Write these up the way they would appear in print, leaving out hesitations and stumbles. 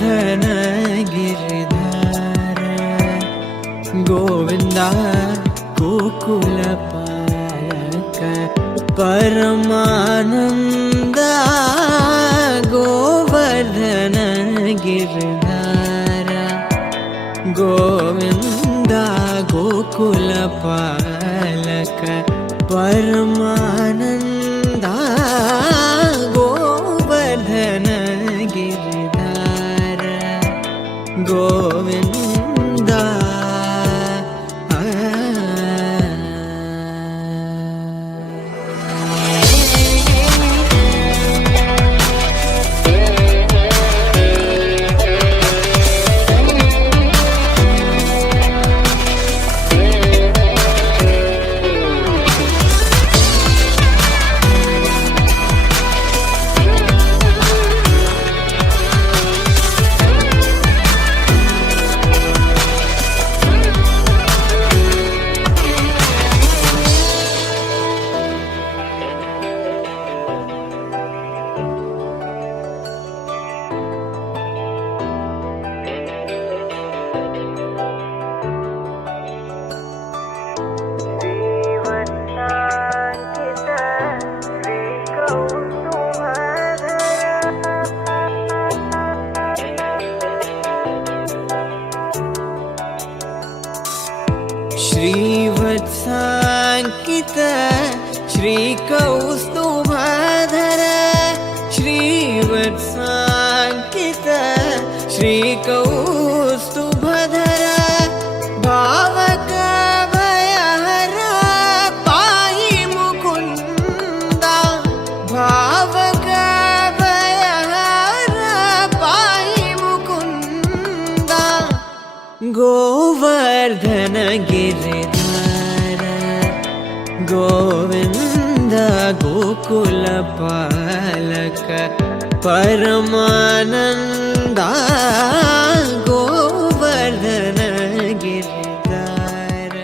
गोवर्धन गिरिधर गोविंद गोकुलपालक परमानंद गोवर्धन गिरिधर गोविंद गोकुलपालक परमानंद गोवर्धन गिरिधर गोविंद श्रीवत्साङ्कित श्रीकौस्तुभधर श्रीवत्साङ्कित श्रीकौस्तुभधर भावक भयहर पाहि मुकुन्द भावक भयहर पाहि मुकुन्द गोवर्धन गिरिधर गोविंद गोकुलपालक परमानंद गोवर्धन गिरिधर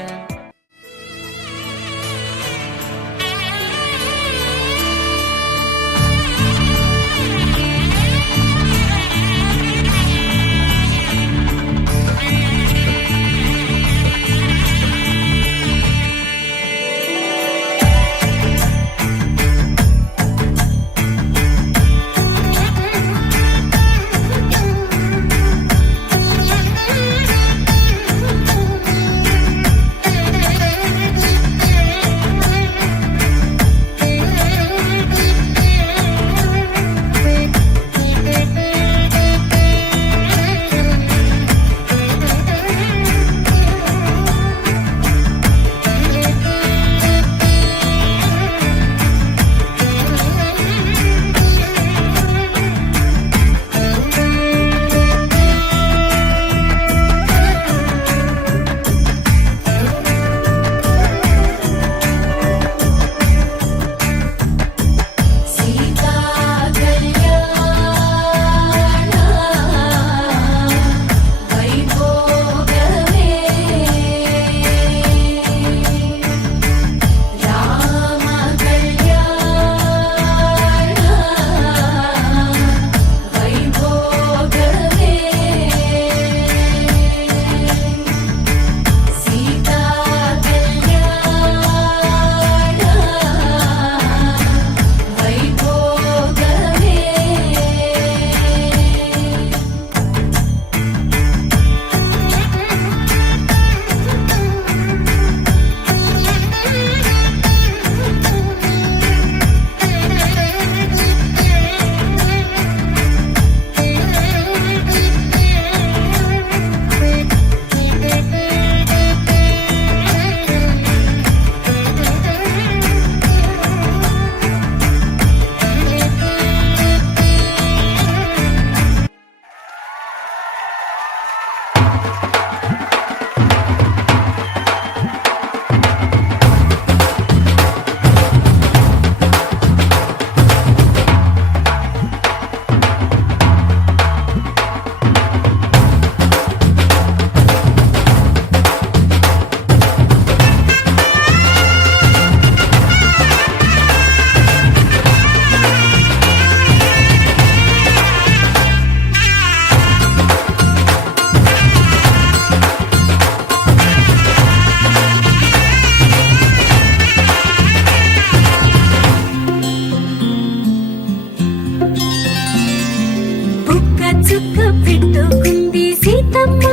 సీతమ్మ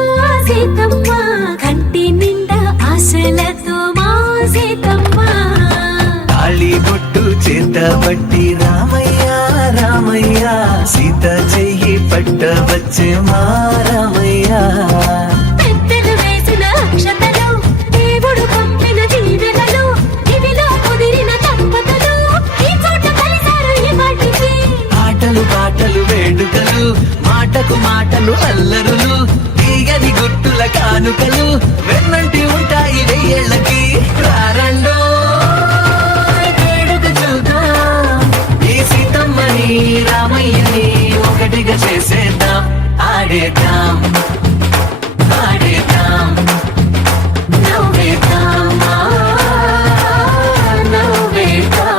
సీతమ్మ కంటి నిండా ఆశలతో మా సీతమ్మ తాళి బొట్టు చేతబట్టి రామయ్య రామయ్య సీత చెయ్యి పట్టవచ్చే మా రామయ్య పెద్దలు వేసిన అక్షతలు దేవుడు పంపిన దీవెనలు ఇవిలో కుదిరిన దంపతులు ఈ చోట కలిసారు ఈ పాటికి ఆటలు పాటలు వేడుకలు మాటకు మాటలు అల్లరులు తీగని గుట్టుల కానుకలు వెన్నంటి ఉంటాయి వెయ్యేళ్ళకి రారండో వేడుక చూద్దాం ఈ సీతమ్మని రామయ్యని ఒకటిగా చేసేద్దాం ఆడేద్దాం ఆడేద్దాం నవ్వేద్దాం నవ్వేద్దాం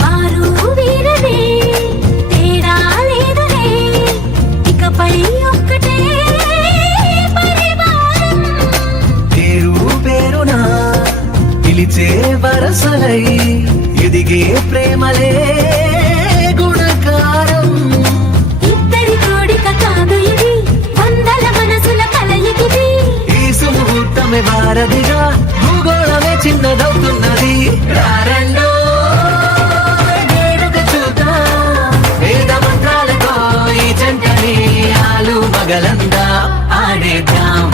వారు వీరనే తేడా లేదులే ఇకపై ఒక్కటే పరివారం పేరు పేరున పిలిచే వరసలై ఎదిగే ప్రేమలే గుణకారం ఇద్దరి కోడిక కాదు ఇది వందల మనసుల కలయికిది ఈ సుముహూర్తమే వారధిగా భూగోళమే చిన్నదవుతున్నది రారండో వేడుక చూద్దాం వేద మంత్రాలతో ఈ జంటని ఆలు మగలందా ఆడేద్దాం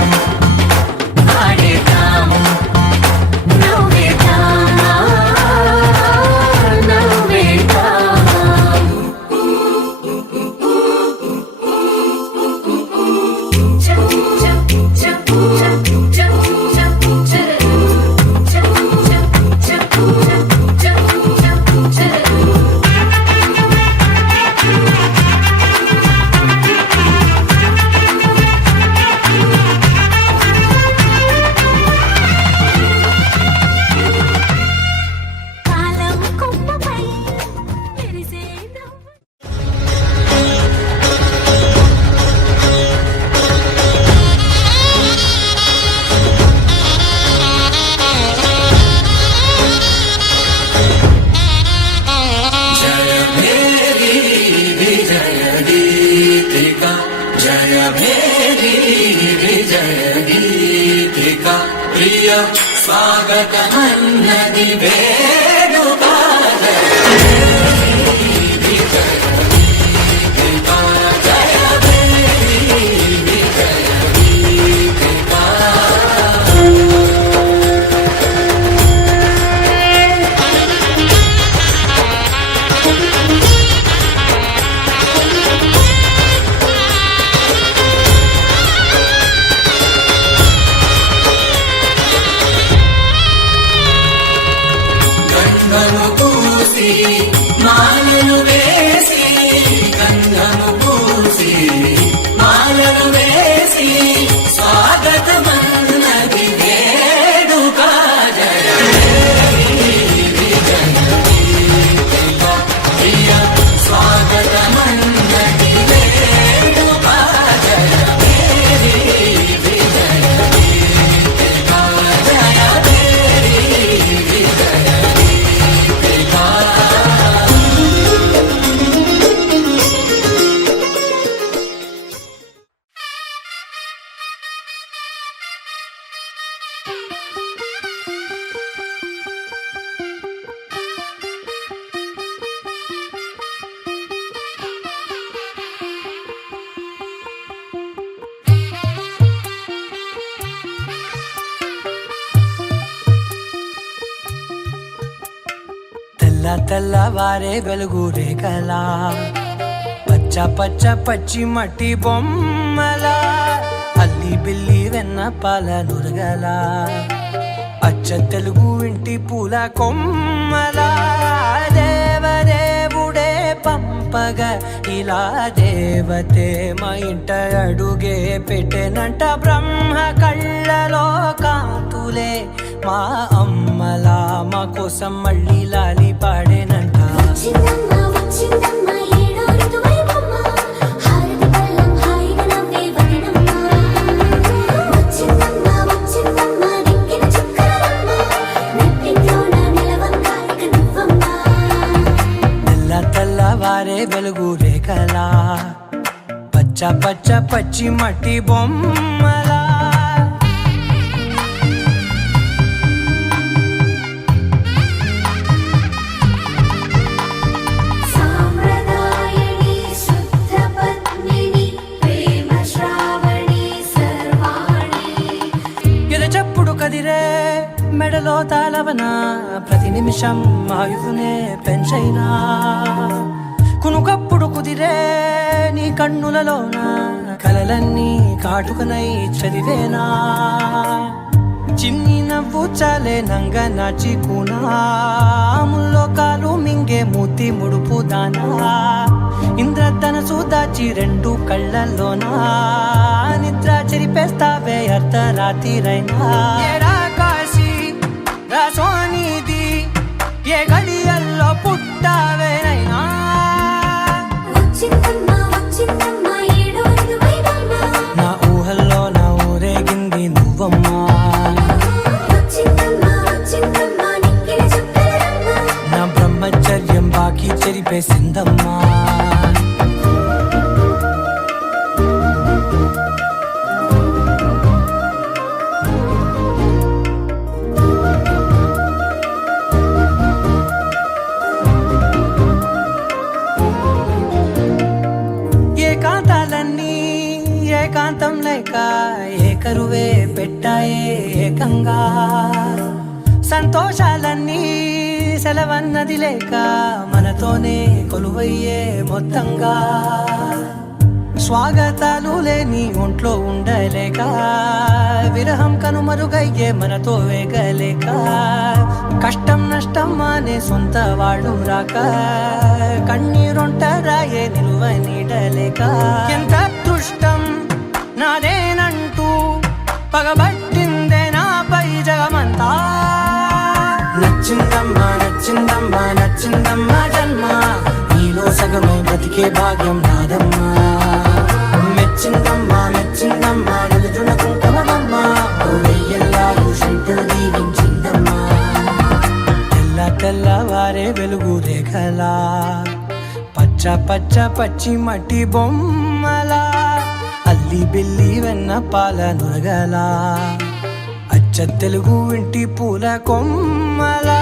ఆడేద్దాం నవ్వేద్దాం నవ్వేద్దాం కాలం కొమ్మపై మెరిసే నవ్వు జయ మేరీ విజయ గీతిక జయ మేరీ విజయ గీతిక ప్రియ స్వాగతమన్నది వేడుక గంధము పూసి మాలను వేసి గంధము పూసి మాలను వేసి స్వాగతమన్నది వేడుక జయ ప్రియ స్వాగతమన్నది వేడుక జయ తెల్లవారే వెలుగు రేఖలా పచ్చ పచ్చ పచ్చి మట్టి బొమ్మలా అల్లి బిల్లి వెన్న పాల నురగలా అచ్చ తెలుగు ఇంటి పూల కొమ్మలా దేవదేవుడే పంప పంపగా ఇలా దేవతే మా ఇంట అడుగే పెట్టెనంట. బ్రహ్మ కళ్ళలో కాంతులే మా అమ్మలా మా కోసం మళ్ళీ లాలి పాడేనంట. వచ్చిందమ్మ వచ్చిందమ్మ ఏడో ఋతువైవమ్మ హారతి పళ్ళం హాయిగా నవ్వే వదినమ్మ. వచ్చిందమ్మ వచ్చిందమ్మ దిక్కిన చుక్కలమ్మ నెట్టింట్లోన నిలవంగా ఇక నువ్వమ్మ. తెల్ల తెల్లవారే వెలుగు రేఖలా పచ్చ పచ్చ పచ్చి మట్టి బొమ్మలా. సాంప్రదాయని శుద్ధ పద్మిని ప్రేమ శ్రావణి సర్వాణి. ఎరచప్పుడు కదిరే మెడలో తాళవన ప్రతి నిమిషం ఆయువునే పెంచైనా. కునుకప్పుడు కుదిరే నీ కన్నులలోన కలలన్నీ కాటుకనై చదివేనా. చిన్ని నవ్వు చాలే నంగ నాచి కూనాముల్లో కాలు మింగే మూతి ముడుపు దానా. ఇంద్రధనసు దాచి రెండు కళ్ళల్లోనా నిద్ర చెరిపేస్తావే అర్ధరాత్రిరైనా. ఏరా కాశీ రా సోనిది ఏ గడియల్లో పుట్టావేనైనా. వచ్చిందమ్మ వచ్చిందమ్మ ఏడో ఋతువైవమ్మ నా ఊహల్లో నా ఊరేగింది నువ్వమ్మా. వచ్చిందమ్మ వచ్చిందమ్మ నిక్కిన చుక్కలమ్మ. నా బ్రహ్మచర్యం బాకీ చెరిపేసిందమ్మా. ఏకాంతాలన్నీ ఏకాంతం లేక ఏకరువే పెట్టాయే ఏకంగా. సంతోషాలన్నీ సెలవన్నది లేక మనతోనే కొలువయ్యే మొత్తంగా. స్వాగతాలు లేని ఒంట్లో ఉండలేక విరహం కనుమరుగయ్యే మనతో వేగలేక. కష్టం నష్టం అనే సొంత వాళ్ళు రాక కన్నీరొంటరాయే నిలువ నీడలేక. ఎంత అదృష్టం నాదేనంటూ పగబట్టిందే నాపై జగమంతా. నచ్చిందమ్మా నచ్చిందమ్మా నచ్చిందమ్మా జన్మ నీలో సగమై బ్రతికే భాగ్యం నాదమ్మా. మెచ్చిందమ్మా మెచ్చిందమ్మా నుదుటిన కుంకుమమ్మా వెయ్యల్లాలు శంకరు దీవించిందమ్మా. తెల్ల తెల్లవారే వెలుగు రేఖలా పచ్చ పచ్చ పచ్చి మట్టి బొమ్మలా. అల్లి బిల్లి వెన్న పాల నురగలా అచ్చ తెలుగు ఇంటి పూల కొమ్మలా.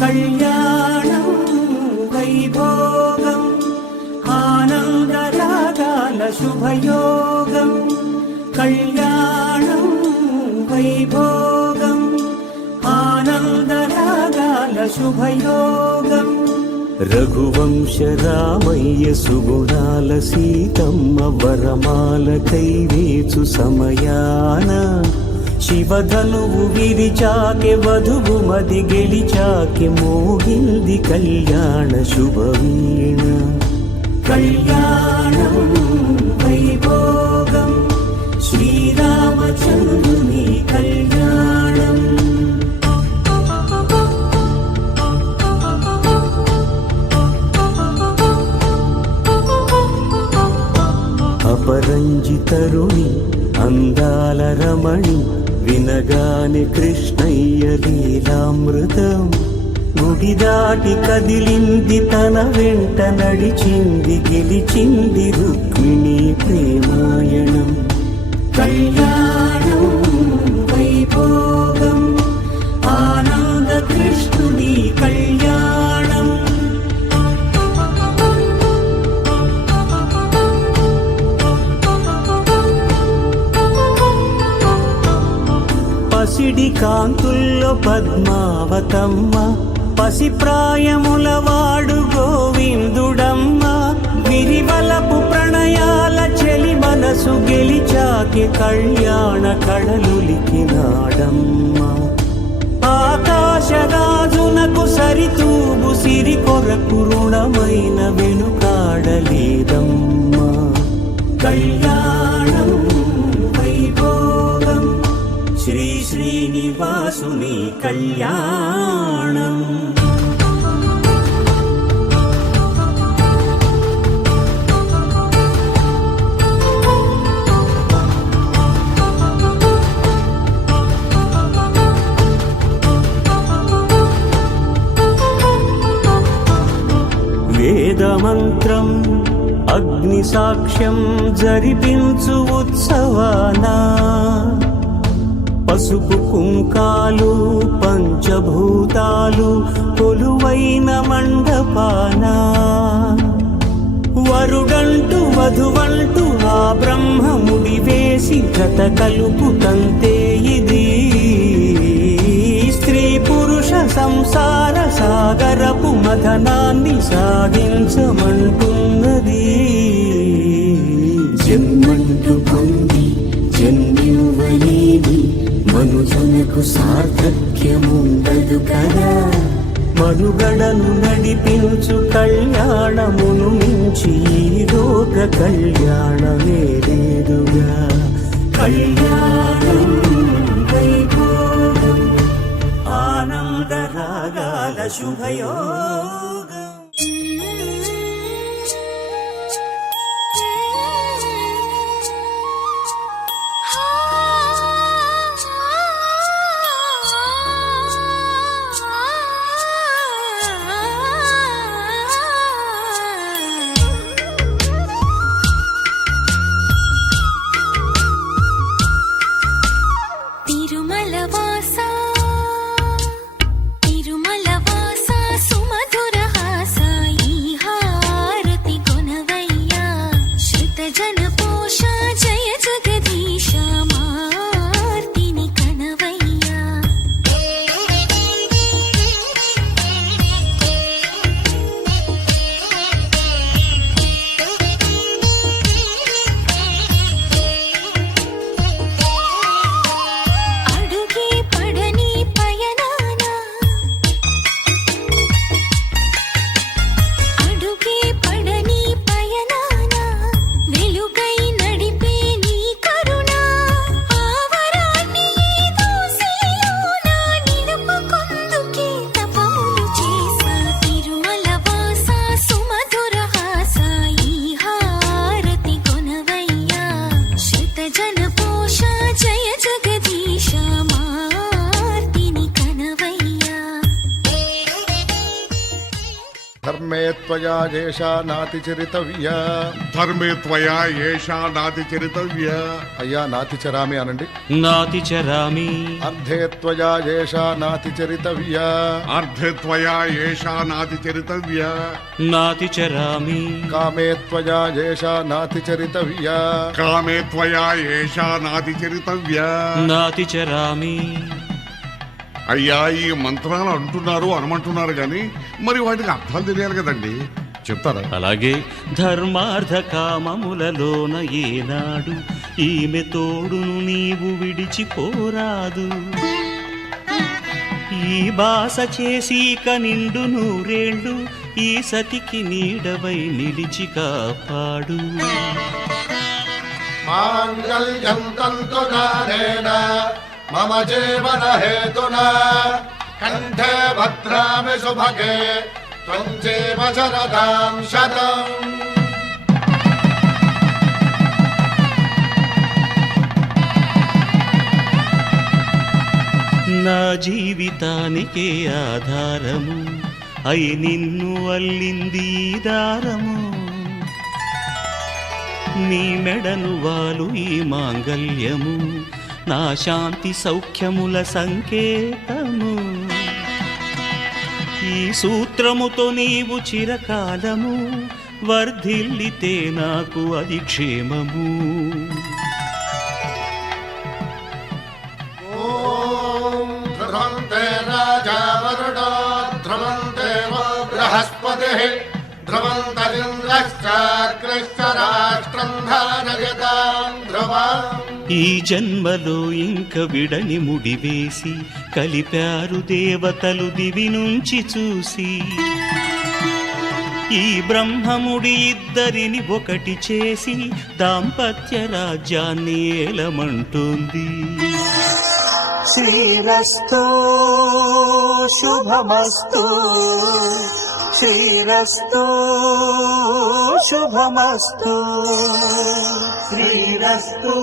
కళ్యాణం వైభోగం ఆనందరాగాల శుభయోగం. కళ్యాణం వైభోగం ఆనందరాగాల శుభయోగం. రఘువంశ రామయ్య సుగుణాల సీతమ్మ వరమాల కైవేచు సమయాన. శివధనువు విరిచాకె వధువు మది గెలిచాకె మోగింది కళ్యాణ శుభవీణ. కళ్యాణం వైభోగం శ్రీరామచంద్రుని కళ్యాణం. అపరంజితరుణి అందాల రమణి వినగానే కృష్ణయ్య లీలామృతం. గుడి దాటి కదిలింది తన వెంట నడిచింది గెలిచింది రుక్మిణి ప్రేమాయణం. కళ్యాణం వైభోగం ఆనంద కృష్ణుని కళ్యాణం. పసిడి కాంతుల్లో పద్మావతమ్మ, పసిప్రాయముల వాడు గోవిందుడమ్మ. విరివలపు ప్రణయాల చెలి మనసు గెలిచాకి కళ్యాణ కళలులికినాడమ్మ. ఆకాశరాజునకు సరితూగు సిరి కొరకు రుణమైన వెనుకాడలేదమ్మా. కళ్యాణం వైభోగం శ్రీ శ్రీనివాసుని కళ్యాణం. వేదమంత్రం అగ్ని సాక్ష్యం జరిపించు ఉత్సవాన, పసుపు కుంకాలు పంచభూతాలు కొలువైన మండపాన. వరుడంటూ వధువంటూ ఆ బ్రహ్మముడి వేసి జత కలుపుతంతే ఇది. స్త్రీ పురుష సంసార సాగరపు మథనాన్ని సాగించమంటున్నది. జన్మంటూ పొంది జన్మివ్వలేని మనుజునకు సార్థక్యముండదు కదా. మనుగడను నడిపించు కళ్యాణమును మించి ఈ లోక కళ్యాణమే లేదుగా. కళ్యాణం వైభోగం ఆనందరాగాల శుభయోగం. ధర్మే త్వయా ఏషా నాతి చరితవ్య. ధర్మే త్వయా ఏషా నాతి చరితవ్య. అయ్యా నాతి చరామి అనండి. నాతి చరామి. అర్ధే త్వయా ఏషా నాతి చరితవ్య. అర్ధే త్వయా ఏషా నాతి చరితవ్య. నాతి చరామి. కామే త్వయా ఏషా నాతి చరితవ్య. కామే త్వయా ఏషా నాతి చరితవ్య. నాతి చరామి. అయ్యా ఈ మంత్రాలు అంటున్నారు అనమంటున్నారు గాని మరి వాటికి అర్థాలు తెలియాలి కదండి, చెప్తారా? అలాగే ధర్మార్థ కామములలోన ఏనాడు ఈమె తోడును నీవు విడిచిపోరాదు. ఈ బాస చేసి నిండు నూరేళ్ళు ఈ సతికి నీడవై నిలిచి కాపాడు. మాంగళ్యం తంతునానేన మమ జీవన హేతునా కంఠే భద్రామి శుభగే త్వం జీవ శరదాం శతం. నా జీవితానికే ఆధారము అయి నిన్ను అల్లింది దారము. నీ మెడను వాలు ఈ మాంగల్యము నా శాంతి సౌఖ్యముల సంకేతము. ఈ సూత్రముతో నీవు చిరకాలము వర్ధిల్లితే నాకు అది క్షేమము. ఓం ధ్రువంతే రాజా వరుడో ధ్రువంతే వో బృహస్పతిః ధ్రువంతరింద్రశ్చాగ్రశ్చ రాష్ట్రం ధారయతాం ధ్రువం. ఈ జన్మలో ఇంక విడని ముడివేసి కలిపారు దేవతలు దివి నుంచి చూసి. ఈ బ్రహ్మముడి ఇద్దరిని ఒకటి చేసి దాంపత్య రాజ్యాన్ని ఏలమంటుంది. శ్రీరస్తు శుభమస్తు శ్రీరస్తు శుభమస్తు శ్రీరస్తు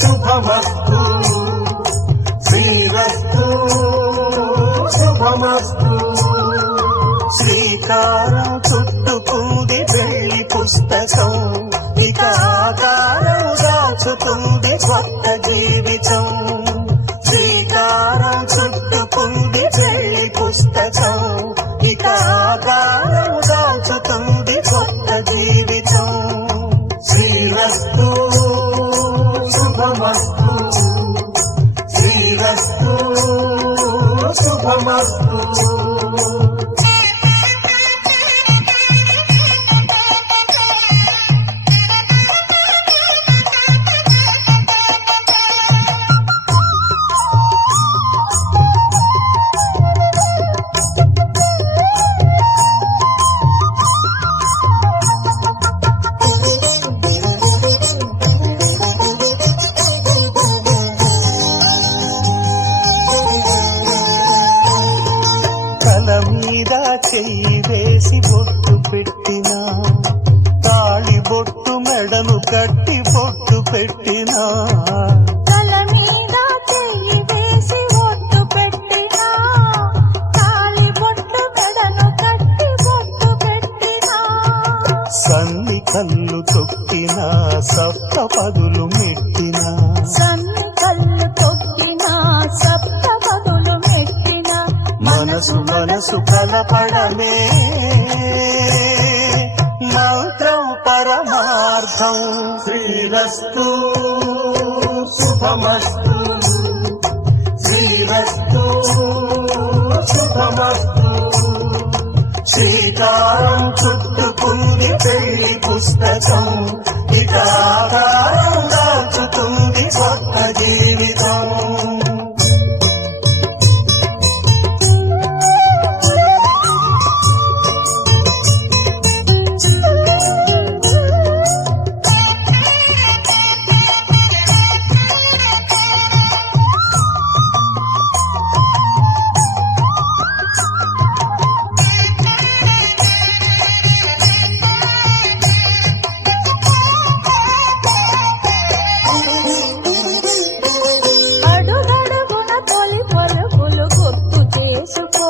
శుభమస్తు శ్రీరస్తు శుభమస్తు. శ్రీకారం చుట్టుకుంది పెళ్లి పుస్తకం, ఇక ఆకారం దాచుతుంది కొత్త జీవితం. శ్రీకారం చుట్టుకుంది పెళ్లి పుస్తకం, ఇక ఆకారం దాచుతుంది కొత్త జీవితం. శ్రీరస్తు శుభమస్తు శ్రీరస్తు శుభమస్తు. చెయ్యి వేసి బొట్టు పెట్టినా, తాళి బొట్టు మెడను కట్టి బొట్టు పెట్టినా, తల మీద చెయ్యి వేసి బొట్టు పెట్టినా, తాళి బొట్టు మెడను కట్టి బొట్టు పెట్టినా, సన్ని కళ్ళు తొక్కినా సప్త పదులు మెట్టినా, సన్ని కళ్ళు తొక్కినా సప్త పదులు మెట్టినా, మనసు మనసు కలపడమే మంత్రం పరమార్థం. శ్రీరస్తు శుభమస్తు శ్రీరస్తు శుభమస్తు. శ్రీకారం చుట్టుకుంది పెళ్లి పుస్తకం, ఇక ఆకారం దాచుతుంది కొత్త జీవితం. అడుగడుగున తొలి పలుకులు గుర్తు చేసుకో,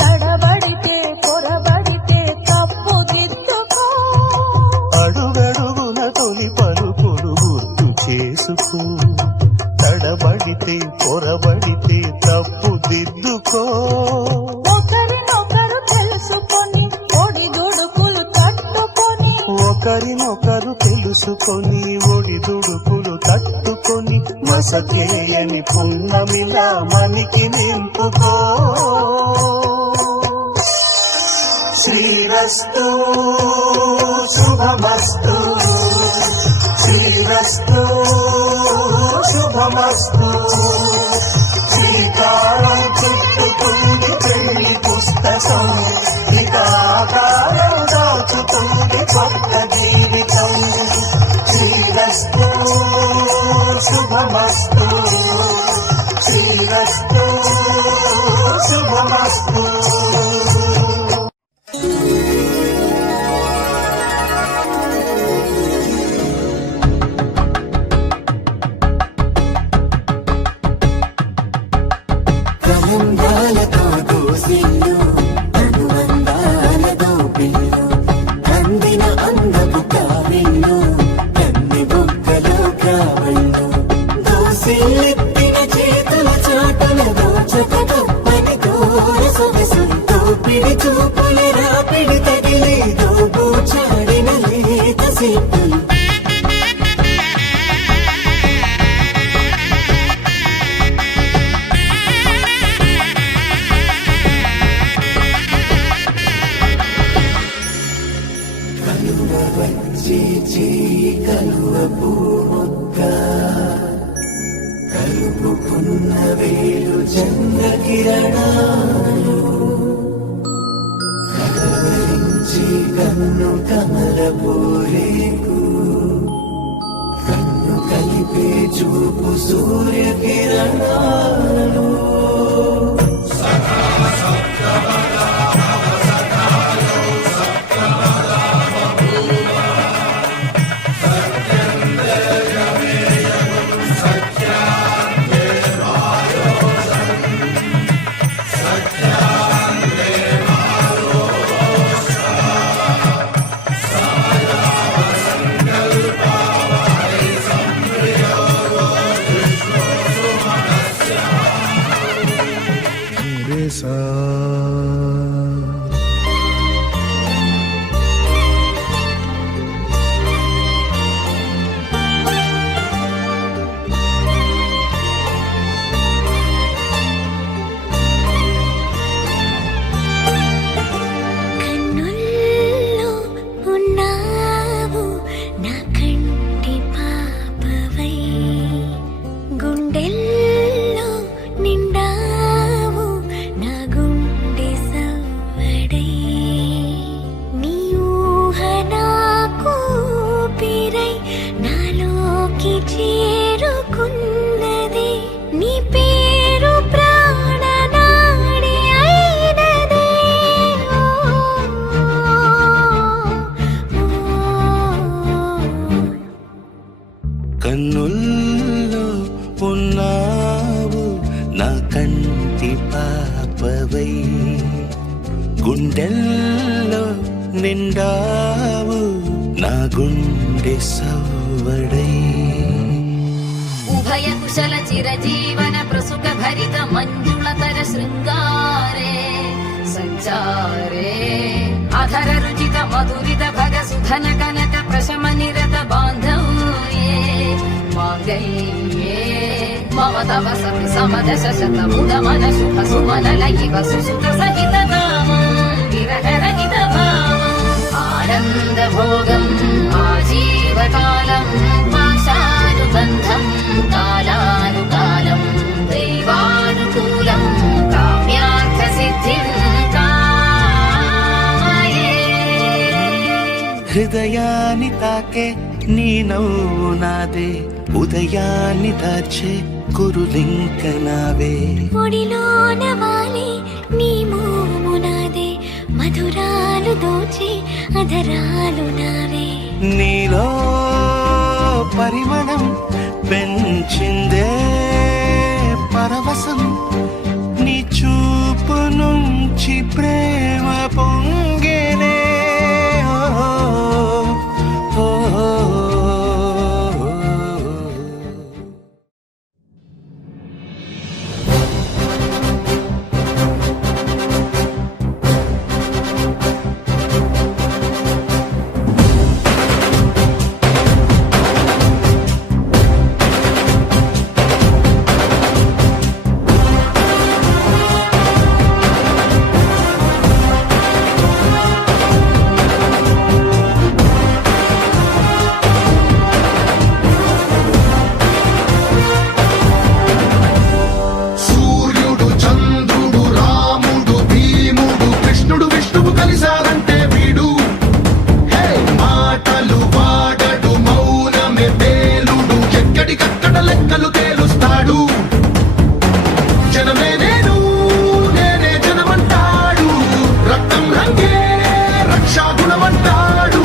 తడబడితే పొరబడితే తప్పు దిద్దుకో. అడుగడుగున తొలి పలుకులు గుర్తు చేసుకో, తడబడితే పొరబడితే తప్పు దిద్దుకో. ఒకరినొకరు తెలుసుకొని ఒడిదుడుకులు తట్టుకొని, ఒకరినొకరు తెలుసుకొని ఒడిదుడుకులు తట్టుకొని, మసకేయని పున్నమిలా మనికి నింపుకో. శ్రీరస్తు శుభమస్తు శ్రీరస్తు శుభమస్తు. శ్రీకారం చుట్టుకుంది పెళ్లి పుస్తకం, ఇక ఆకారం దాచుతుంది కొత్త జీవితం. శ్రీరస్తు శుభమస్తు శ్రీరస్తు శుభమస్తు. ప్రముందాలతో దోసిల్లు అనుబంధాలతో పిల్లు అందిన అందపు కావిల్లు కన్ని బుక్కలో కావళ్ళు దోసిల్లెత్తిన చేతుల చాటల దోచక తప్పని దూర సొగసు దోపిడి చూపుల రాపిడి తగిలి దోబూచాడిన లేత సిప్పులు కలువపు మొక్క కలుపుకున్న వేలు చంద్రకిరణాలు కలవరించి కన్ను కమలపు రేకు కన్ను కలిపే చూపు సూర్యకిరణాలు కన్నుల్లో ఉన్నావు నా కంటి పాపవై గుండెల్లో నిండావు నా గుండె సవ్వడై నీ ఊహ నాకు ఊపిరై నాలోకి చేరుకున్నది నీ పేరు ప్రాణనాడి అయినదే కన్నుల్లో ఉన్నావు నా కంటి పాపవై గుండెల్లో నిండావు నా గుండె సవ్వడై ఉభయ కుశల చిరజీవన ప్రసుక భరిత మంజుళతర శృంగారే సంచారే అధర రుచిత మధురిత భగ సుధన కనక ప్రశమ నిరత బాంధవ్యే మాంగళ్యే మమ తవ సతి సమదశ శత ముదమన శుభ సుమన లయివ సుసుత సహిత కామం విరహ రహిత భావం ఆనంద భోగం ఆజీవకాలం పాశానుబంధం కాలానుకాలం దైవానుకూలం కామ్యార్థ సిద్ధిం కామయే. హృదయాన్ని తాకే నీ నవ్వు నాదే ఉదయాన్ని దాచే కురులింక నావే ఒడిలోన వాలి నీ మోము నాదే మధురాలు దోచి అధరాలు నావే నీలో పరిమళం పెంచిందే పరవశం నీ చూపు నుంచి ప్రేమ పొంగేనే ఓ, ఓ, ఓ. సూర్యుడు చంద్రుడు రాముడు భీముడు కృష్ణుడు విష్ణువు కలిశారంటే వీడు హే మాటలు వాడడు మౌనమే పేలుడు ఎక్కడికక్కడ లెక్కలు తేలుస్తాడు జనమే నేను నేనే జనమంటాడు రక్తం రంగే రక్షాగుణమంటాడు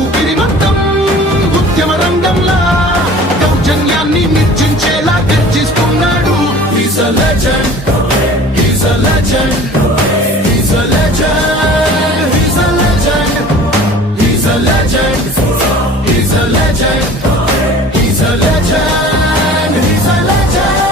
ఊపిరి మొత్తం ఉద్యమ రంగంలా దౌర్జన్యాన్ని నిర్జించేలా గర్జిస్తున్నాడు He's a legend. He's a legend. He's a legend. He's a legend. He's a legend. He's a legend. He's a legend. He's a legend.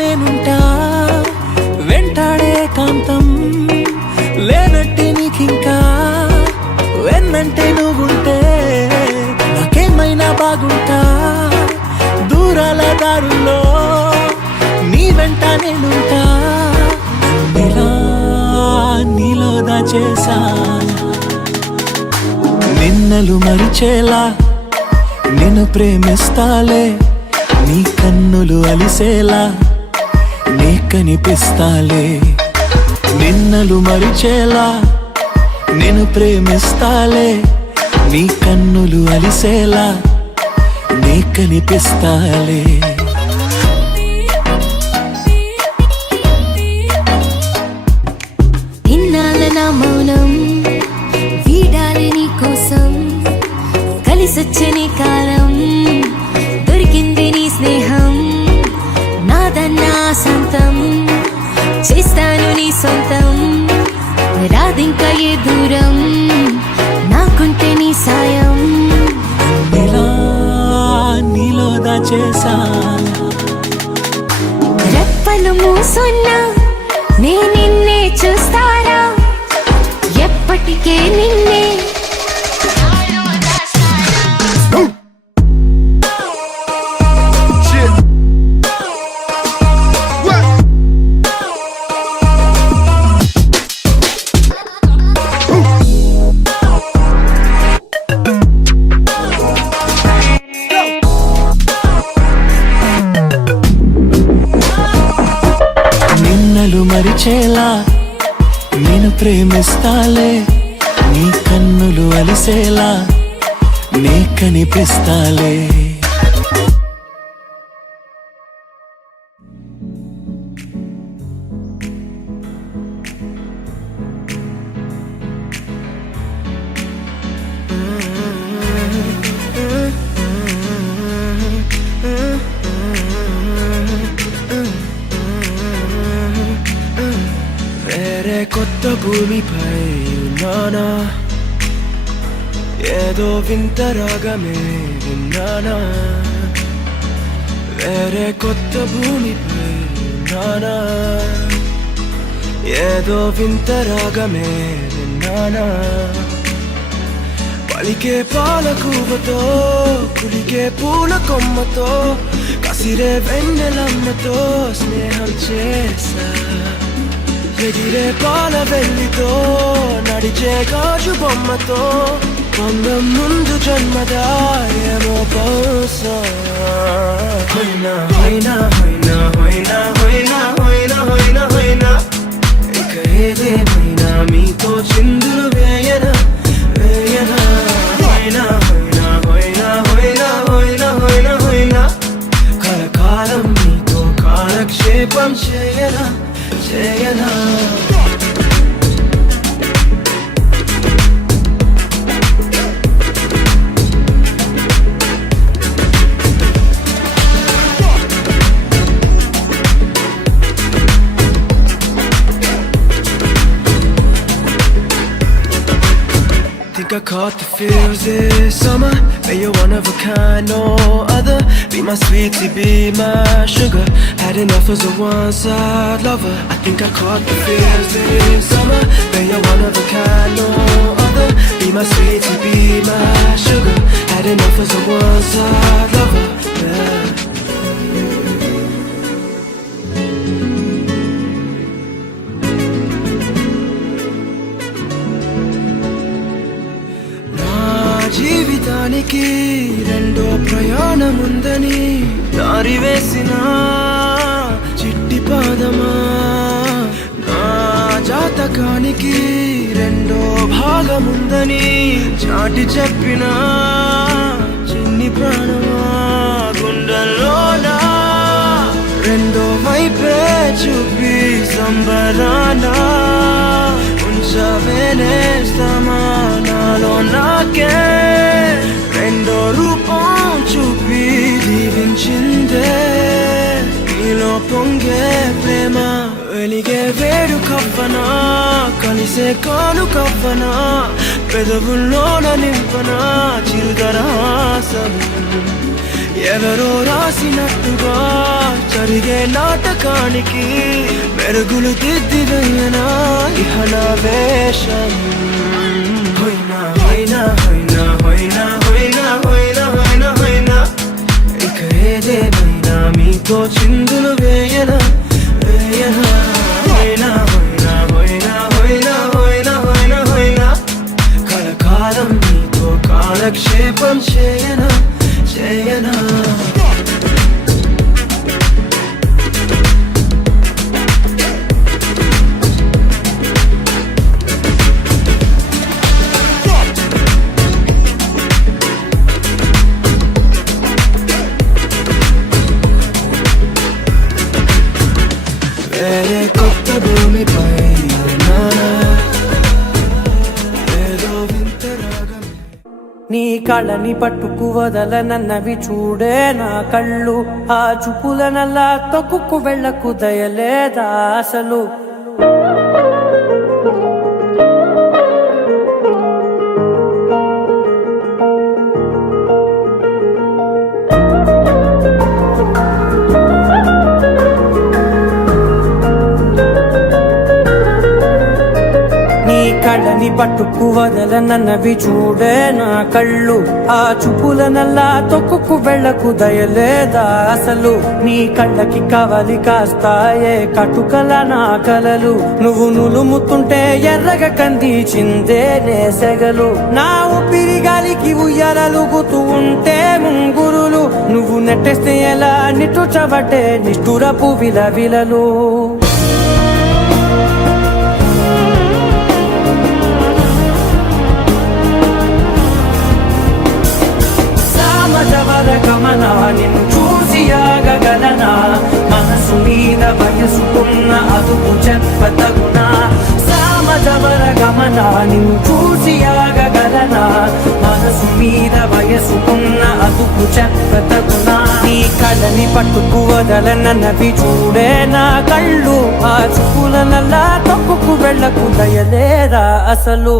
నేనుంటా వెంటాడే కాంతం లేనట్టే నీకింకా వెన్నంటే నువ్వుంటే నాకేమైనా బాగుంటా దూరాల దారుల్లో నీ వెంట నేనుంటా నీలో దాచేసా నిన్నలు మరిచేలా నిన్ను ప్రేమిస్తాలే నీ కన్నులు అలిసేలా నీ కనిపిస్తాలే నిన్నలు మరిచేలా నిన్ను ప్రేమిస్తాలే నీ కన్నులు అలిసేలా నీ కనిపిస్తాలే ఇన్నాళ్ళ నా మౌనం వీడాలి నీ కోసం కలిసొచ్చే నీ కాలం దొరికింది నీ స్నేహం నాదన్నా సొంతం చేస్తాను నీ సొంతం రాదింకా ఏ దూరం నాకుంటే నీ సాయం నీలో దాచేసా రెప్పలు మూసున్నా నే నిన్నే చూస్తారా ఎప్పటికే నిన్నే నిన్నలు మరిచేలా నేను ప్రేమిస్తాలే నీ కన్నులు అలిసేలా నీ కనిపిస్తాలే వేరే కొత్త భూమిపై ఉన్నానా ఏదో వింత రాగమే విన్నానా వేరే కొత్త భూమిపై ఉన్నానా ఏదో వింత రాగమే విన్నానా పలికే పాలకూవతో కులికే పూల కొమ్మతో కసిరే వెన్నెలమ్మతో స్నేహం చేసా ఎగిరే పాల వెల్లితో నడిచే గాజు బొమ్మతో పొందం ముందు జన్మదా ఏమో బహుశా హైనా హైనా హైనా హైనా హైనా హైనా హైనా హైనా ఇక ఏదేమైనా మీతో చిందులు వేయనా వేయనా హైనా హైనా హైనా హైనా హైనా హైనా హైనా కలకాలం మీతో కాలక్షేపం చేయనా చేయనా Think I caught the feels this summer. But you're one of a kind, no other. Be my sweetie, be my sugar. Had enough as a one-side lover. I think I caught the feels this summer. But you're one of a kind, no other. Be my sweetie, be my sugar. Had enough as a one-side lover. Yeah. జీవితానికి రెండో ప్రయాణముందని దారి వేసిన చిట్టి పాదమా నా జాతకానికి రెండో భాగముందని చాటి చెప్పిన చిన్ని ప్రాణమా గుండెల్లోనా రెండో వైపే చూపి సంబరానా ఉంచవేనేస్తామా నాలో నాకే రెండో రూపం చూపి దీవించిందే నీలో పొంగే ప్రేమ వెలిగే వేడు కవ్వనా కలిసే కాను కవ్వనా పెదవుల్లోన నింపనా చిరుదరాసం ఎవరో రాసినట్టుగా జరిగే నాటకానికి మెరుగులు దిద్దిగయనా ఇహ నా వేషం హోయినా హోయినా హోయినా హోయినా హోయినా హోయినా హోయినా హోయినా ఇక ఏదేమైనా మీతో చిందులు వేయనా వేయనా హోయినా హోయినా హోయినా హోయినా హోయినా హోయినా హోయినా కలకాలం మీతో కాలక్షేపం చేయనా చేయనా వేరే కొత్త భూమిపై ఏదో వింత రాగం నీ కళ్ళని పట్టుకు వదలనన్నవి చూడే నా కళ్ళు ఆ చూపులనల్లా తొక్కుకు వెళ్ళకు దయలేదా అసలు కళ్ళని పట్టుకు వదలనన్నవి చూడే నా కళ్ళు ఆ చూపులనల్లా తొక్కుకు వెళ్ళకు దయలేదా అసలు నీ కళ్ళకి కవలి కాస్తాయే కటుకల నా కలలు నువ్వు నులుముతుంటే ఎర్రగ కంది చిందే నేసెగలు నా ఊపిరి గాలికి ఉయ్యాలలుగుతూ ఉంటే ముంగురులు నువ్వు నెట్టేస్తే ఎలా నిట్టుచబట్టే నిష్ఠురపు విలవిలలు గమన నిన్ను చూసి ఆగగలనా మనసు మీద వయసుకున్న అదుపు చెప్పతగునా సామజవర గమన నిన్ను చూసి ఆగగలనా మనసు మీద వయసుకున్న అదుపు చెప్పతగునా నీ కళ్ళని పట్టుకు వదలనన్నవి చూడే నా కళ్ళు ఆ చూపులనల్లా తొక్కుకు వెళ్ళకు దయలేరా అసలు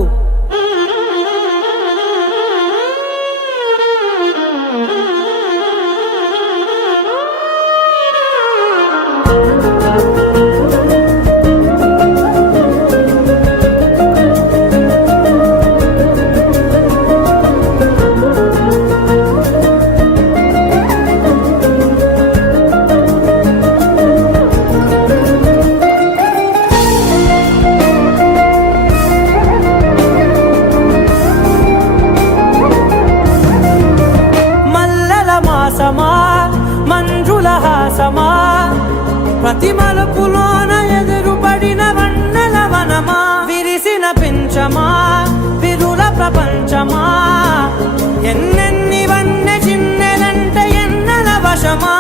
మంజుల హాసమా ప్రతి మలుపులోన ఎదురుపడిన వన్నెల వనమా విరిసిన పించమా విరుల ప్రపంచమా ఎన్నెన్ని వన్నె చిన్నెలంటే ఎన్నెల వశమా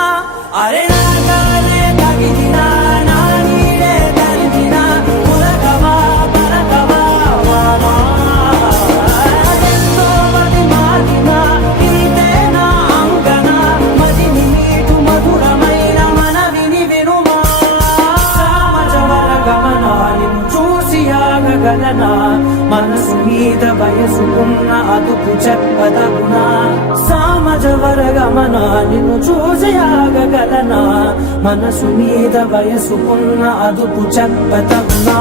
అరే నాగాలే తగిలినా నా నీడే తరిగినా ఉలగవా పరగవా వామా ఎంతో మది మారినా ఇంతేనా అంగన మదిని నీటు మధురమైన మనవిని వినుమా సామజవర గమన నిన్ను చూసి ఆగగలనా మనసు మీద వయసుకున్న అదుపు చెప్పదగునా సామజవర గమన నిన్ను చూసి ఆగగలనా మనసు మీద వయసుకున్న అదుపు చెప్పదగునా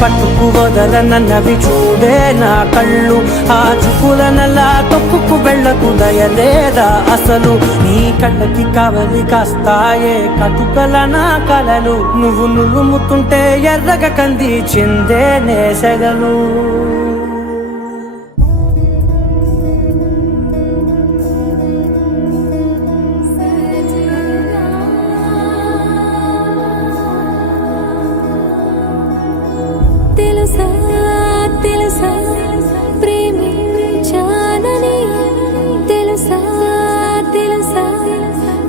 పట్టుకు వదలనన్నవి చూడే నా కళ్ళు ఆ చూపులనల్లా తొక్కుకు వెళ్ళకు దయలేదా అసలు నీ కళ్ళకి కవలి కాస్తాయే కటుకల నా కలలు నువ్వు నులుముతుంటే ఎర్రగ కంది చిందే నేసెగలు తెలుసా తెలుసా ప్రేమించానని తెలుసా తెలుసా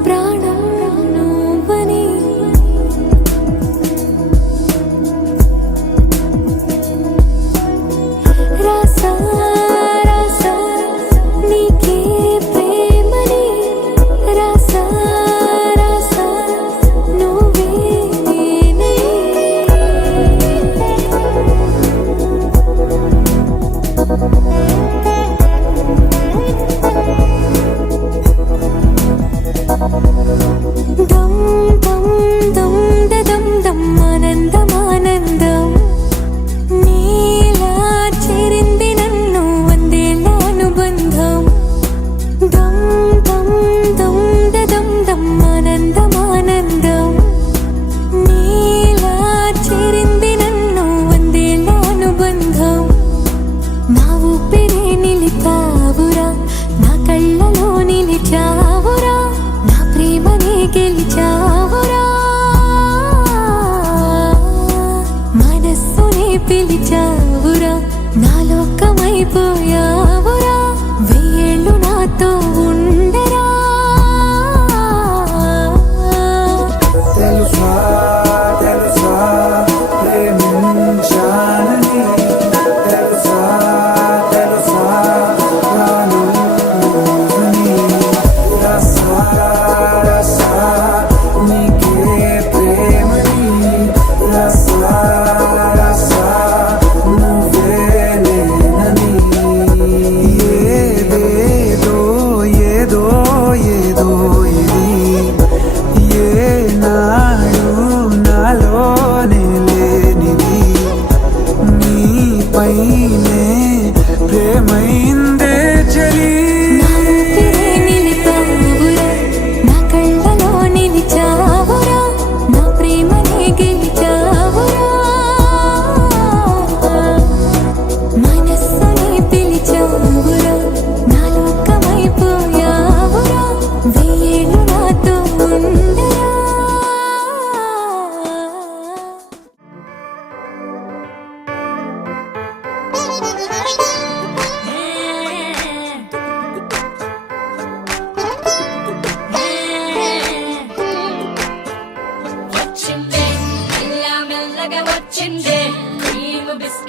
ప్రాణం నువ్వని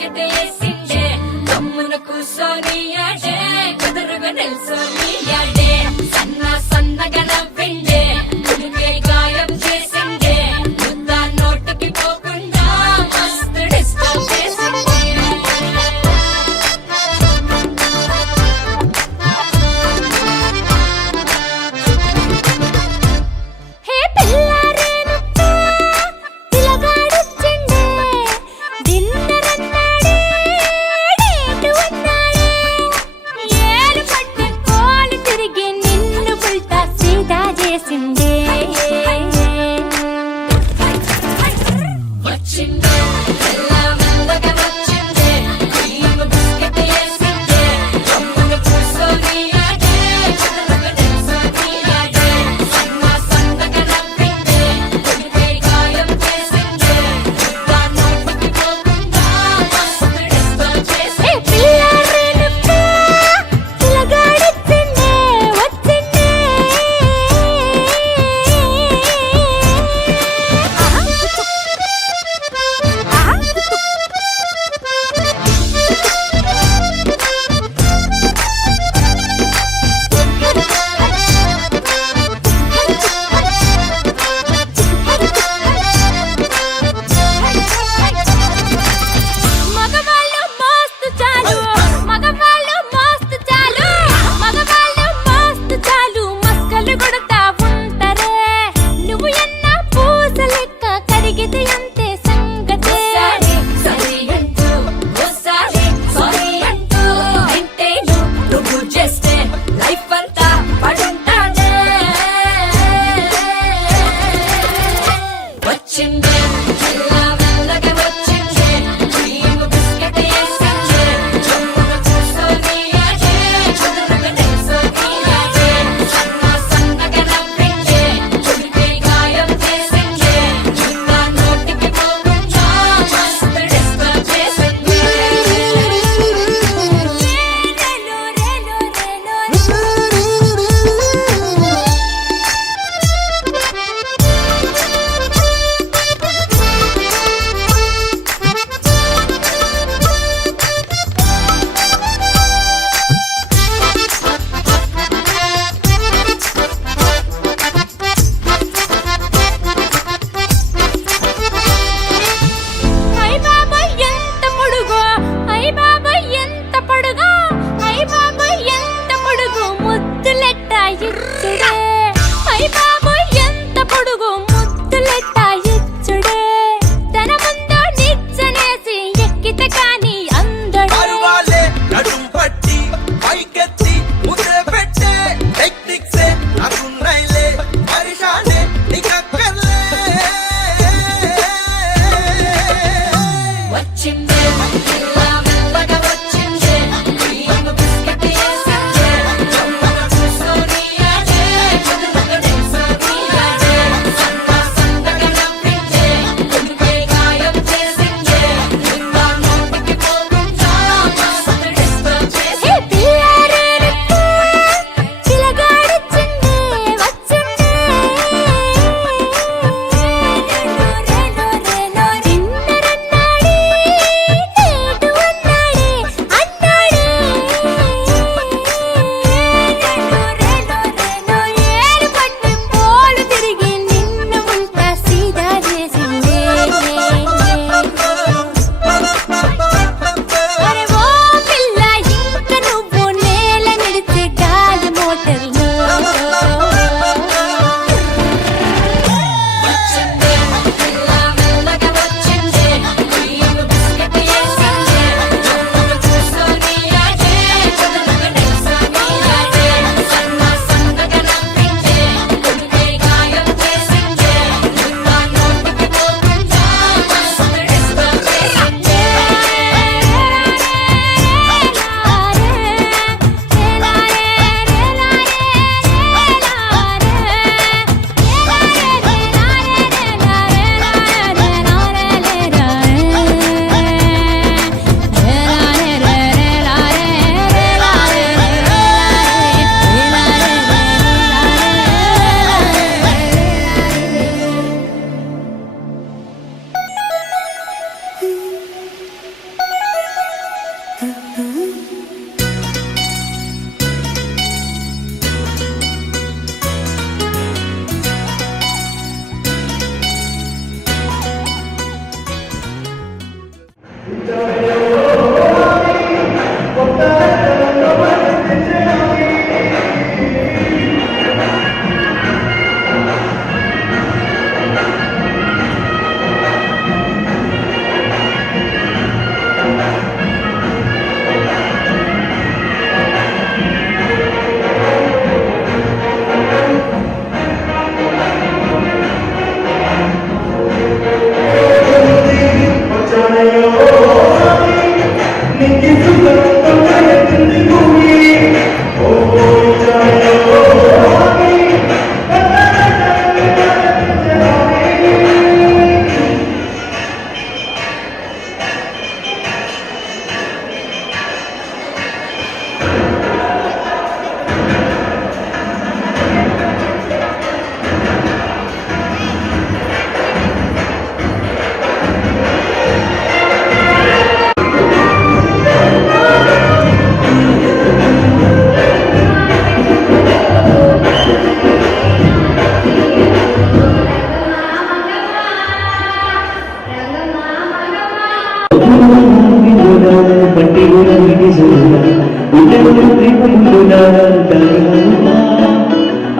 బిస్కెట్ వేసిండే కమ్మున కూర్చొని ఆడే కుదురుగా నిల్చొని ఆడే సన్న సన్నగా నవ్విండే కులికే గాయం చేసిండే ముద్ద నోటికి పోకుండా మస్తు డిస్టర్బ్ చేసిండే హే పిల్లారేనుక్క పిలగాడొచ్చిండే డిన్నర్ అన్నాడే డేటు అన్నాడే ఏలు పట్టి కోలు తిరిగి నిన్ను పుల్టా సీదా చేసిండే వచ్చిండే మెల్లగా వచ్చిండే క్రీమ్ బిస్కెట్ వేసిండే కమ్మున కూర్చొని ఆడే కుదురుగా నిల్చొని ఆడే సన్న సన్నగా నవ్విండే కులికే గాయం చేసిండే ముద్ద నోటికి పోకుండా మస్తు డిస్టర్బ్ హే చేసిండే పిల్లారేనుక్క పిలగాడొచ్చిండే వచ్చిండే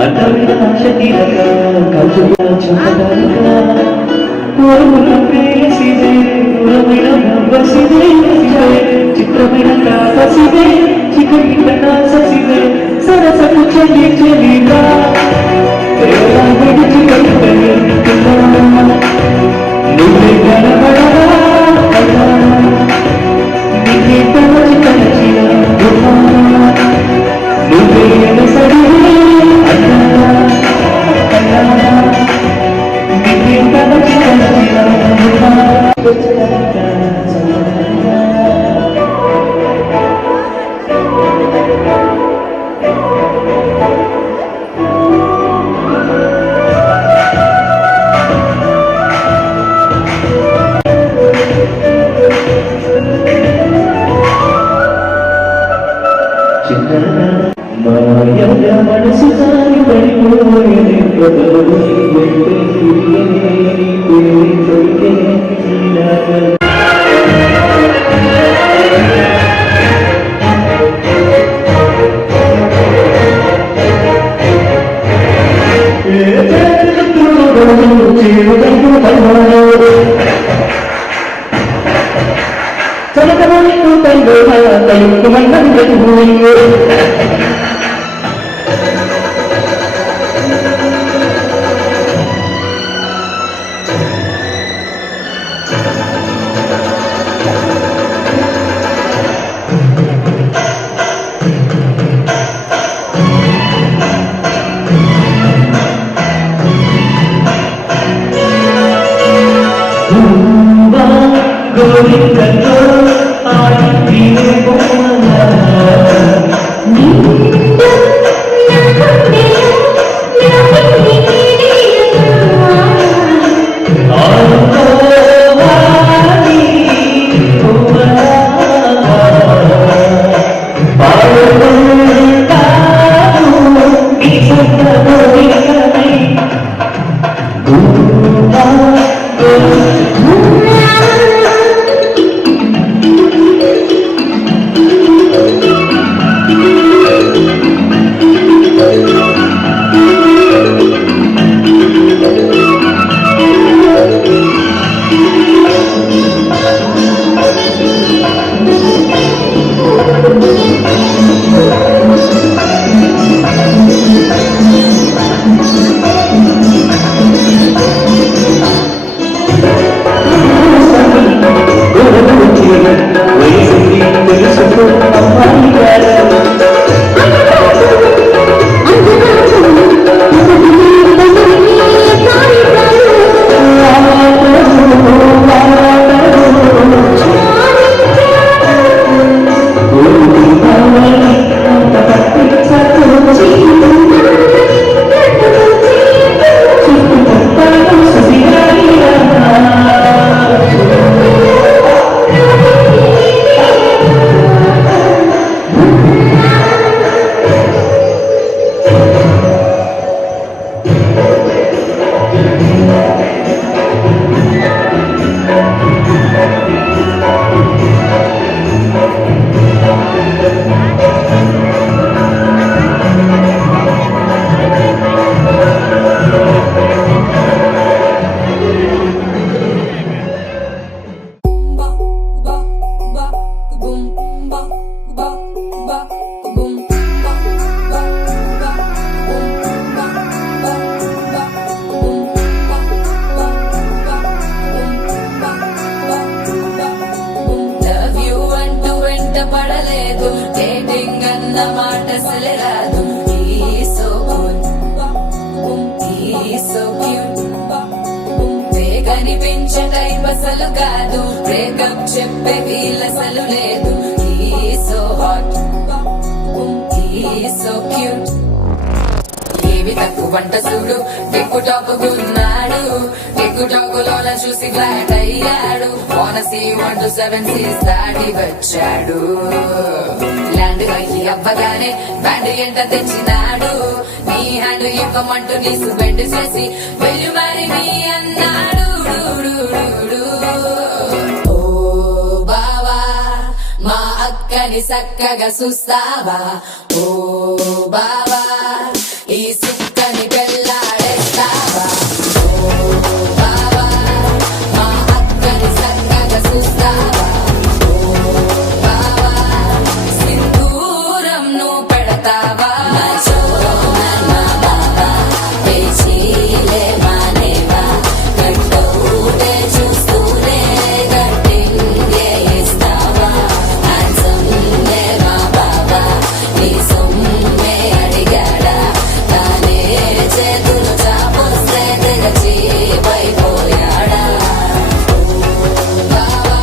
అందమైన శరీరక కలుపుల చుట్టక ఓరుల ప్రేయసిదే దూరమైన నవ్వసిదే చిత్రమైన కాపసిదే చికటి కనాససిదే సరసకు చెల్లి చెల్లిగా ప్రేమ విడిచి కలుపని నువ్వే కనబడరా నీకే తలచి తలచిన నువ్వే ఎనసడి నీకే తలచి తలచిన మనసు సారి పడిపోయే బదులు గోవిందతో ఆడి కనిపించే టైప్ అసలు కాదు బ్రేకప్ చెప్పే వీలసలు లేదు సో హాట్ సో క్యూట్ ఏవి తక్కువ వంట చూడు టిక్కు టాక్ ఉన్నాడు టిక్కు టాక్ లోన చూసి ఫ్లాట్ అయ్యాడు వానసి 1 to 7 సీస్ దాటి వచ్చాడు ల్యాండ్ అయ్యి అవ్వగానే బ్యాండ్ ఎంట తెచ్చినాడు నీ హ్యాండ్ ఇవ్వమంటూ నీసు బెండ్ చేసి వెళ్ళు మరి నీ అన్నాడు ఓ బావా మా అక్కని చక్కగా చూస్తావా ఓ బావా ఈ సుక్క సుక్కని పెళ్ళాడేస్తావా ఓ బావా మా అక్కని చక్కగా చూస్తావా ఓ బావా సింధూరం నువ్వు పెడతావా నా చోరమన్ మా బావా పేచీలే మానేవా కట్టౌటే చూస్తూనే కట్టింగే ఇస్తావా హ్యాండ్సమ్ నే మా బావా నీ సొమ్మే అడిగాడా తానే చేతులు చాపొస్తే తెగచి పైపోయాడా బావా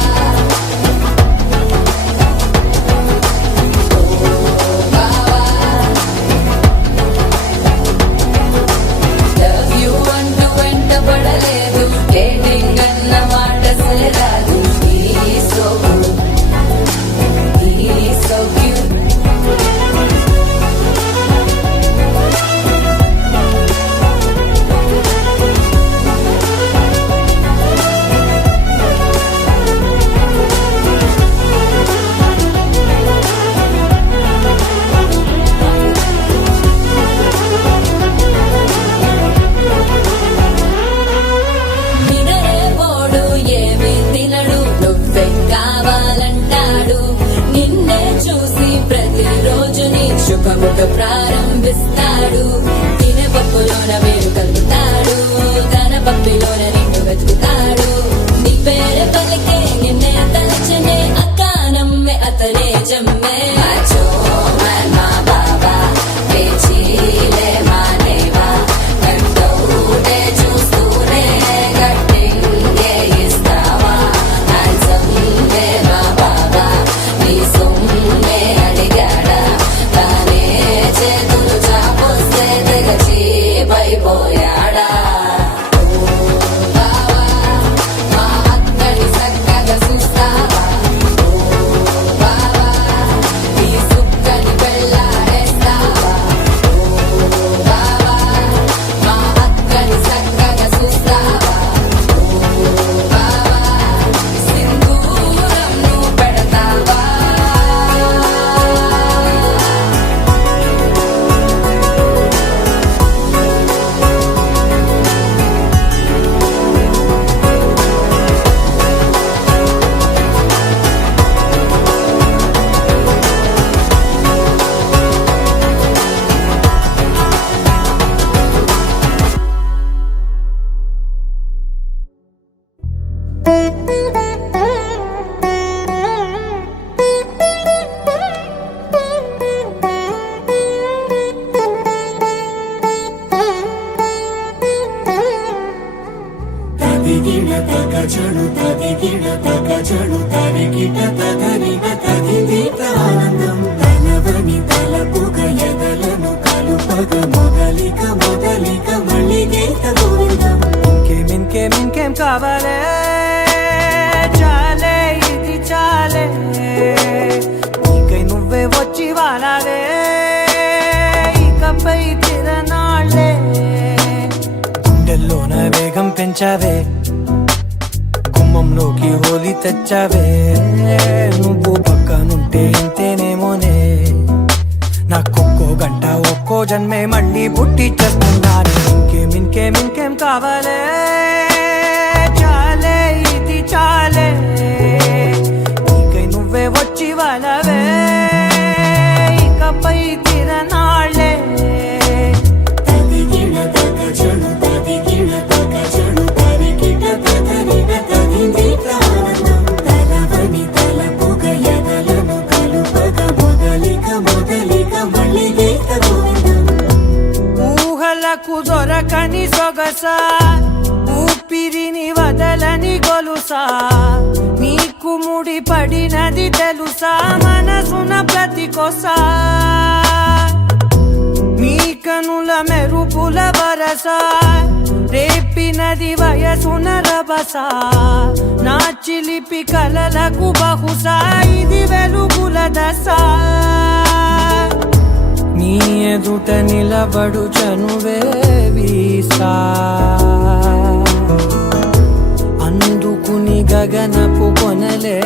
లవ్ యూ అంటూ వెంట పడలేదు డేటింగ్ అన్న మాట సేరాదు సో క్యూట్ నినరేపోడు ఏమి తినడు నువ్వే కావాలంటాడు నిన్నే చూసి ప్రతిరోజు నీ శుభముఖ ప్రారంభిస్తాడు తినే పప్పులోన వేరు కలుపుతాడు తన పప్పిలోన నిన్ను వెతుకుతాడు నీ పేరే పలికే నిన్నే తలచనే అక్క నమ్మే అతనే జమ్మే మాచో మా బాబా పేచీలే మానేవా కట్టౌటే చూస్తూనే కట్టింగే ఇస్తావా హ్యాండ్సమ్ నే మా బాబా నీ సొమ్మే అడిగాడా తానే చేతులు చాపొస్తే తెగచి పైపోయాడా బావా మా అక్కని చక్కగా చూస్తావా బావా నీ సుక్కని పెళ్ళాడేస్తావా బావా మా అక్కని చక్కగా చూస్తావా బావా సింధూరం నువ్వు పెడతావా తదిగిడ తగజడు తదిగిడ తగజడు తరిగిట తగరిన తదిదీత ఆనందం తలవని తలపుగ ఎదలను కలుపగ మొదలిక మళ్ళీ గీత గోవిందం ఇంకేం కావాలే చాలే ఇది చాలే నీకై నువ్వే వచ్చి వాలావే ఇకపై తిరనాళ్ళే గుండెల్లోన వేగం పెంచావే గుమ్మంలోకి హోలీ తెచ్చావే నువ్వు పక్కనుంటే ఇంతేనేమోనే నాకొక్కో గంట ఒక్కో జన్మే మళ్ళీ పుట్టి చేస్తున్నాను ఇంకేం కావాలే చాలే ఇది చాలే నీకై నువ్వే వచ్చి వాళ్ళవే ఇకపై తిరనాళ్ళే తదిగిడ తగజడు తరిగిట తగరిన తదిదీత ఆనందం తలవని తలపుగ ఎదలను కలుపగ మొదలిక మళ్ళీ గీత గోవిందం ఊహలకు దొరకని సొగస ఊపిరిని వదలని గొలుసా నీకు ముడి పడినది తెలుసా మనసున ప్రతి కొసా నీ కనుల మెరుపుల వరస రేపినది వయసున రభస నా చిలిపి కలలకు బహుశా ఇది వెలుగుల దశ నీ ఎదుట నిలబడు చనువే వీసా అందుకుని గగనపు కొనలే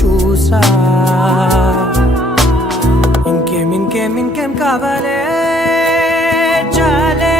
చూసా ఇంకేం కావాలే చాలే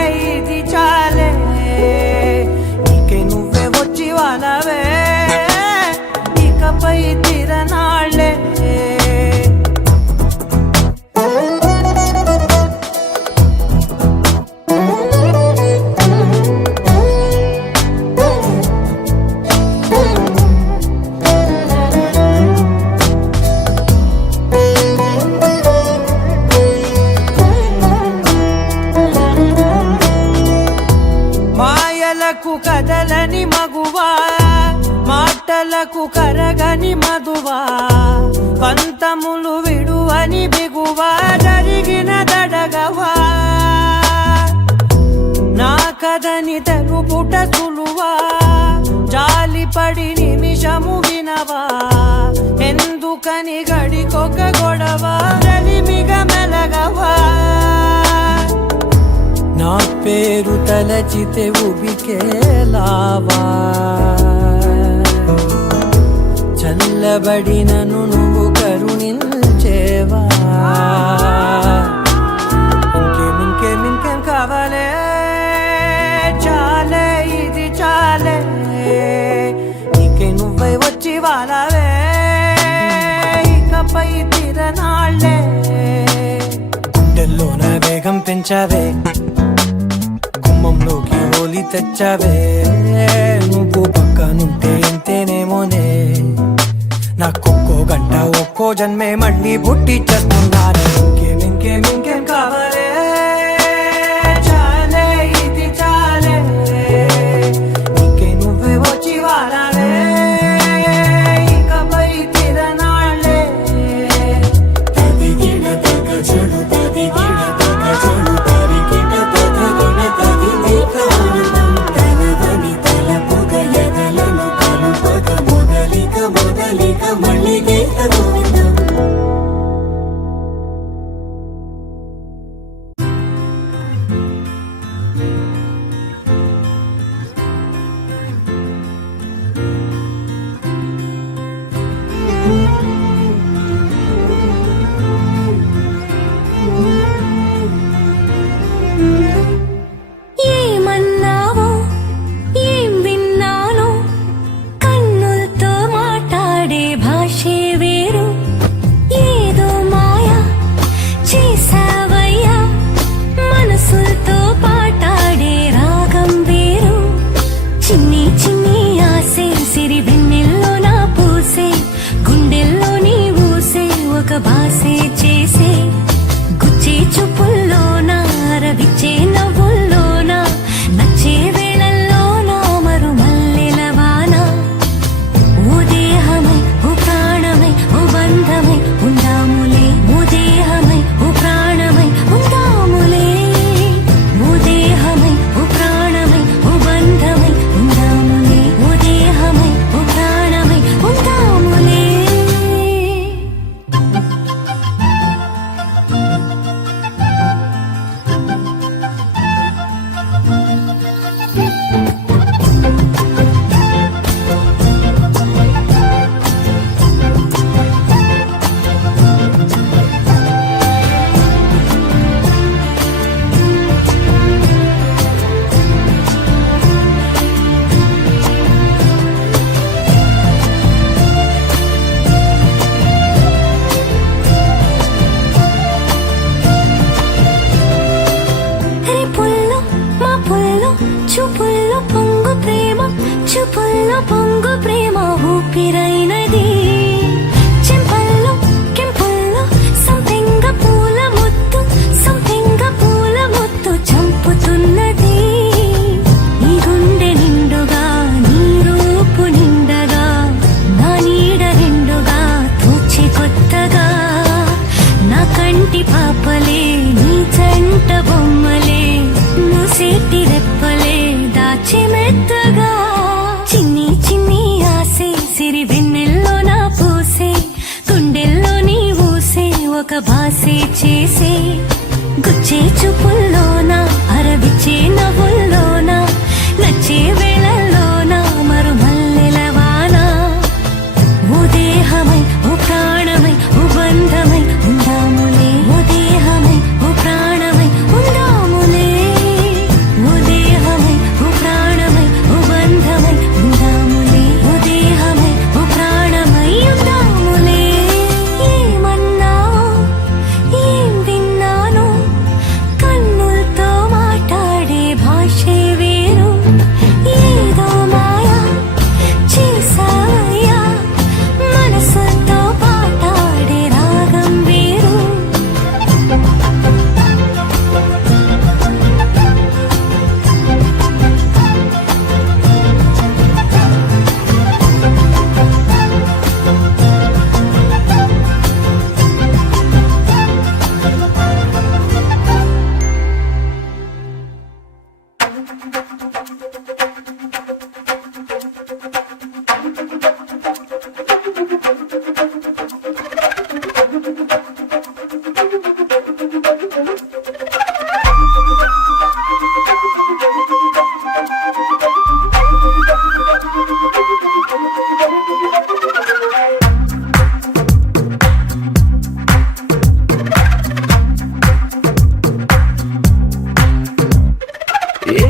మాటలకు కదలని మగువా మాటలకు కరగని మధువా పంతములు విడువని బిగువా జరిగిన దడగవా నా కదని తెలుపుట సులువా జాలిపడి నిమిషము వినవా ఎందుకని గడికొక గొడవ రలిమిగ మెలగవా నా పేరు తలచితే ఉబికేలావా చల్లబడినను నువ్వు కరుణించేవా ఇంకేం కావాలే చాలే ఇది చాలే నీకే నువ్వై వచ్చి వాళ్ళవే ఇకపై తిరనాళ్ళే గుండెల్లోన వేగం పెంచావే గుమ్మంలోకి హోలీ తెచ్చావే నువ్వు పక్కనుంటే ఎంతేనేమోనే నాకొక్కో గంట ఒక్కో జన్మే మళ్ళీ పుట్టి చేస్తున్నాను ఇంకేం కావాలే చాలే ఇది చాలే నీకే నువ్వే వచ్చి వారాలే ఇకపై తిరనాళ్ళే తదిగిన తగ చెడు తదిగిన తగ చెడు తరిగిన తగగుణ తదిగిక ఆనందం తనదని తలపుగ ఎదలను కలుపగ మొదలిక మళ్ళీగే గోవిందం ఏమన్నావో ఏం విన్నానో కన్నులతో మాట్లాడే భాషే వేరు ఏదో మాయా చేసావయ్యా మనసులతో పాటాడే రాగం వేరు చిన్ని చిన్ని ఆసే సిరి వెన్నెల్లో నా పూసే గుండెల్లో నీ ఊసే ఒక బాసే చేసే గుచ్చే చూపుల్లోనా రవిచ్చే నవ్వుల్లోనా నచ్చే వేళల్లోనా మరు మల్లెల వాన ఓ దేహమై ఓ ప్రాణమై ఓ బంధమై ఉందాములే ఓ దేహమై ఓ ప్రాణమై ఉందాములే ఓ దేహమై ఓ ప్రాణమై ఓ బంధమై ఉందాములే ఓ దేహమై ఓ ప్రాణమై ఉందాములే రే పుల్లో మా పుల్లో చూపుల్లో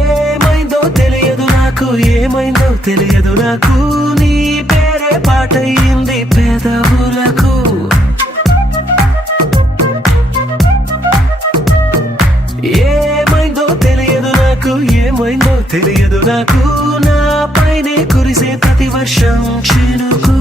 ఏమైందో తెలియదు నాకు, ఏమైందో తెలియదు నాకు, నీ పేరే పాటయింది పెదవులకు. ఏమైందో తెలియదు నాకు, ఏమైందో తెలియదు నాకు, నా పైనే కురిసే ప్రతి వర్షం చినుకు.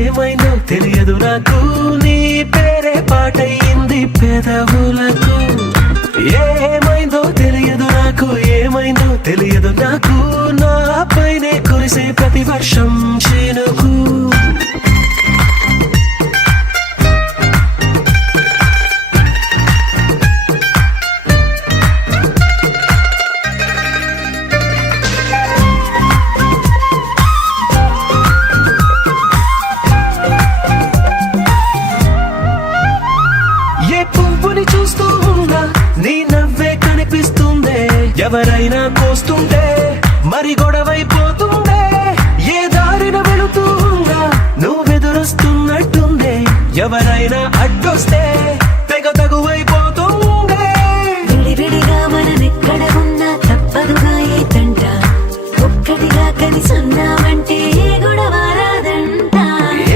ఏమైందో తెలియదు నాకు, నీ పేరే పాటయింది పెదవులకు. ఏమైందో తెలియదు నాకు, ఏమైందో తెలియదు నాకు, నా పైనే కురిసే ప్రతి వర్షం చినుకు. చూస్తూ ఉన్నా నీ నవ్వే కనిపిస్తుందే, ఎవరైనా కోస్తుంటే మరి గొడవైపోతుందే, ఏ దారిన వెళుతూ ఉన్నా నువ్వెదురొస్తున్నట్టుందే, ఎవరైనా అడ్డొస్తే తెగ తగువైపోతుందే. విడివిడిగా మనమెక్కడ ఉన్నా తప్పదుగా ఏ తంట, ఒక్కటిగా కలిసి ఉన్నామంటే గొడవ రాదంట.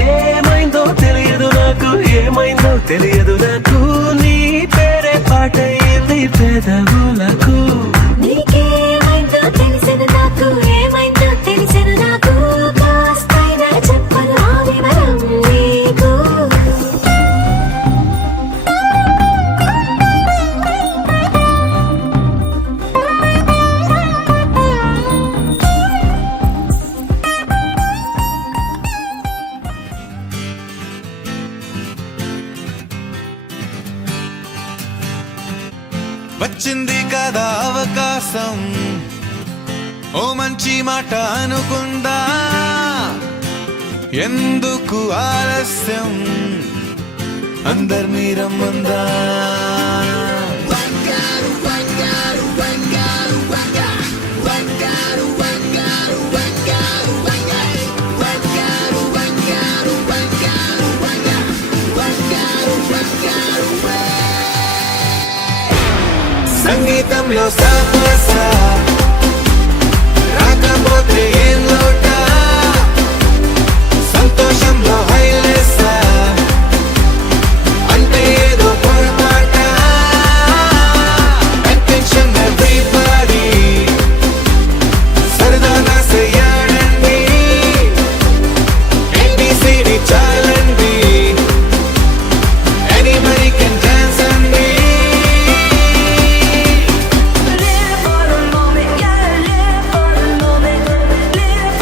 ఏమైందో తెలియదు నాకు, ఏమైందో తెలియదు నాకు, నీ పేరే పాటయింది పెదవులకు. నీకేమైందో తెలిసిన నాకు, ఏమైందో తెలిసిన నాకు, కాస్తైనా చెప్పను ఆ వివరం నీకు. వచ్చింది కదా అవకాశం, ఓ మంచి మాట అనుకుందా, ఎందుకు ఆలస్యం అందర్నీ రమ్మందా. సంగీతంలో సాపస రాకపోతే ఏం లోట, సంతోషంలో హైలెస్ అంటే ఏదో పొరపాట. అటెన్షన్ ఎవ్రీబడీ సరదాగా చేయాలండి, ABCD చాలండి, anybody can dance and be. Live for the moment, yeah, live for the moment, live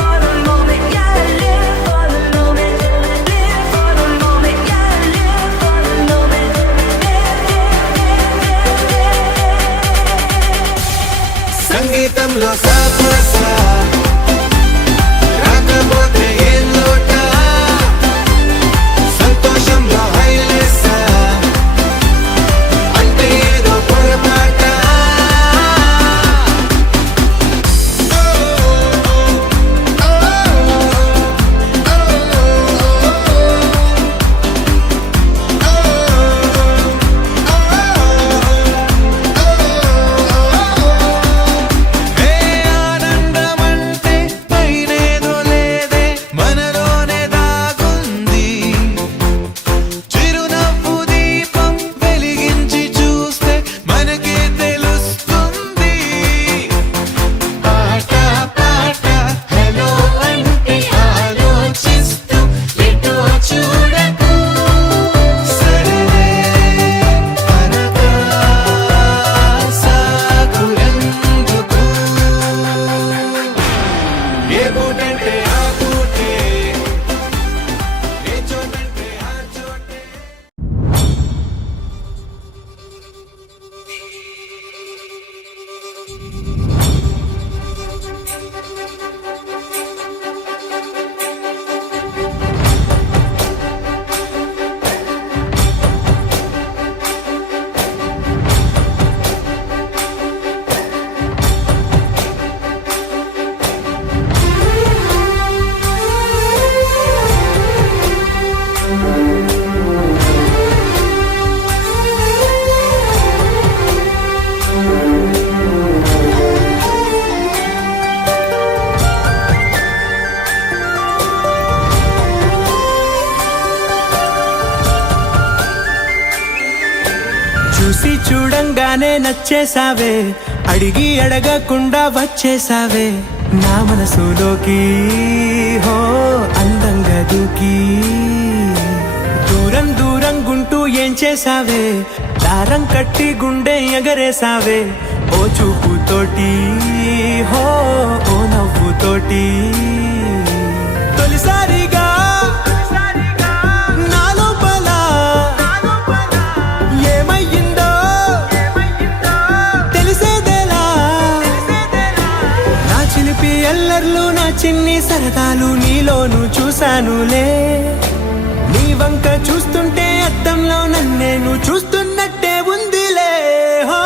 చూసి చూడంగానే నచ్చేసావే, అడిగి అడగకుండా వచ్చేసావే నా మనసులోకి, హో అందంగా దూకి. దూరం దూరం గుంటూ ఏం చేసావే, దారం కట్టి గుండె ఎగరేసావే ఓ చూపుతోటి, హో ఓ నవ్వుతోటి. తొలిసారిగా నా లోపల ఏమయ్యిందో తెలిసేదేలా. నా చిలిపి ఎల్లర్లు నా చిన్ని సరదాలు నీలోను చూశానులే. నీ వంక చూస్తుంటే అద్దంలో నన్నేను చూస్తున్నట్టే ఉందిలే. హో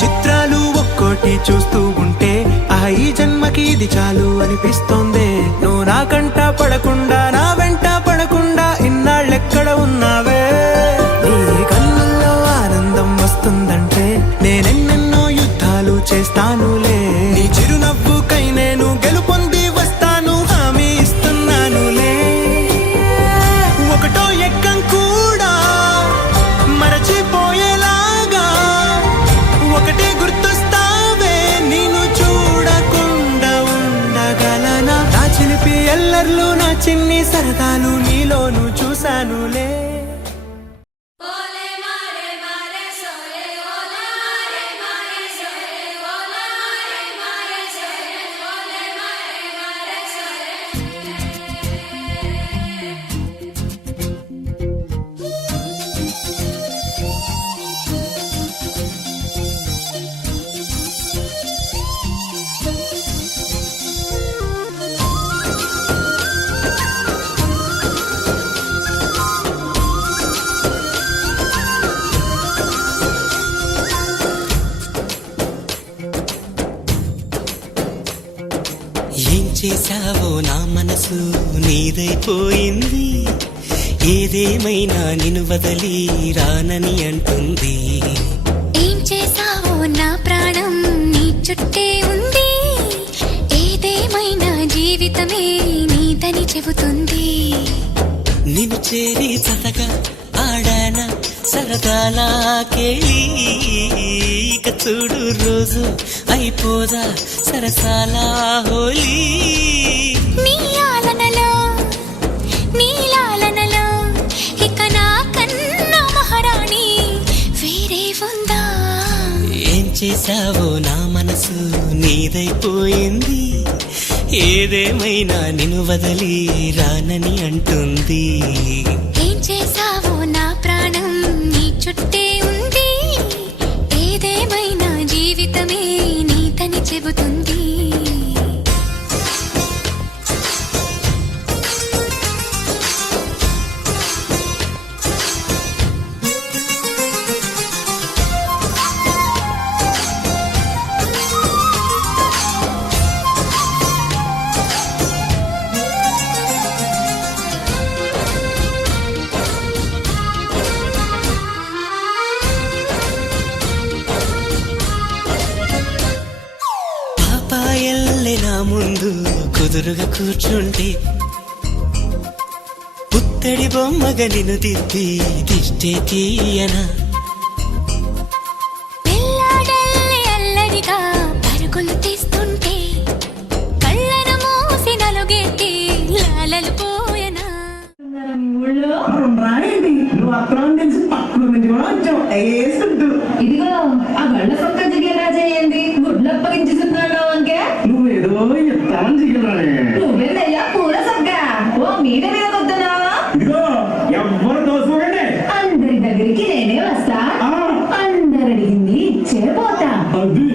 చిత్రాలు ఒక్కోటి చూస్తూ ఉంటే ఈ జన్మకి ఇది చాలు అనిపిస్తోంది. నువ్వు నా కంట పడకుండా నా వెంట పడకుండా ఇన్నాళ్ళెక్కడ ఉన్నావే. నీ కళ్ళల్లో ఆనందం వస్తుందంటే నేనెన్నెన్నో యుద్ధాలు చేస్తానులే. నీ చిరునవ్వుకై నేను గెలుపొంది వస్తాను, హామీ ఇస్తున్నానులే. ఒకటో ఎక్కం కూడా మరచిపోయేలాగా ఒకటే గుర్తొస్తావే, నేను చూడకుండా ఉండగలనా. నా చిలిపి ఎల్లర్లు నా చిన్ని సరదాలు నీలోను చూశానులే. ఏం చేశావో నా మనసు నీదైపోయింది, ఏదేమైనా నిన్ను వదలి రానని అంటుంది. ఏం చేసావో నా ప్రాణం నీ చుట్టే ఉంది, ఏదేమైనా జీవితమే నీదని చెబుతుంది. నిన్ను చేరి చతగా ఆడాన సరదాలా కేళి, ఇక చూడు రోజు అయిపోదా సరసాలా హోలీ. నీ ఆలనలో నీ లాలనలో ఇక నా కన్నా మహారాణి వేరే ఉందా. ఏం చేశావో నా మనసు నీదైపోయింది, ఏదేమైనా నిన్ను వదలి రానని అంటుంది. ఏం చేసావో నా ప్రాణం నీ చుట్టే ఉంది, ఏదేమైనా జీవితమే నీదని చెబుతుంది. పాపాయల్లే నా ముందు కుదురుగా కూర్చుంటే, పుత్తడి బొమ్మగా నిన్ను దిద్ది దిష్టే తీయనా. పిల్లాడల్లే అల్లరిగా పరుగులు తీస్తుంటే కళ్ళను మూసి నలుగెట్టి లాలలు పోయనా. ఇదిగో ఆ గళ్ళ పక్క జిగేరాజా ఏంది గుడ్లు అప్పగించుతున్నాడు అంకే. నువ్వేదో చెప్తాను జిగరానే. నువ్వేదయ్యా పూల సగ్గా ఓ మీద మీద కొద్దునా. ఇదిగో ఎవ్వరు దోసుకోకండి. అందరి దగ్గరికి నేనే వస్తా, అందరు అడిగింది ఇచ్చే పోతా. అది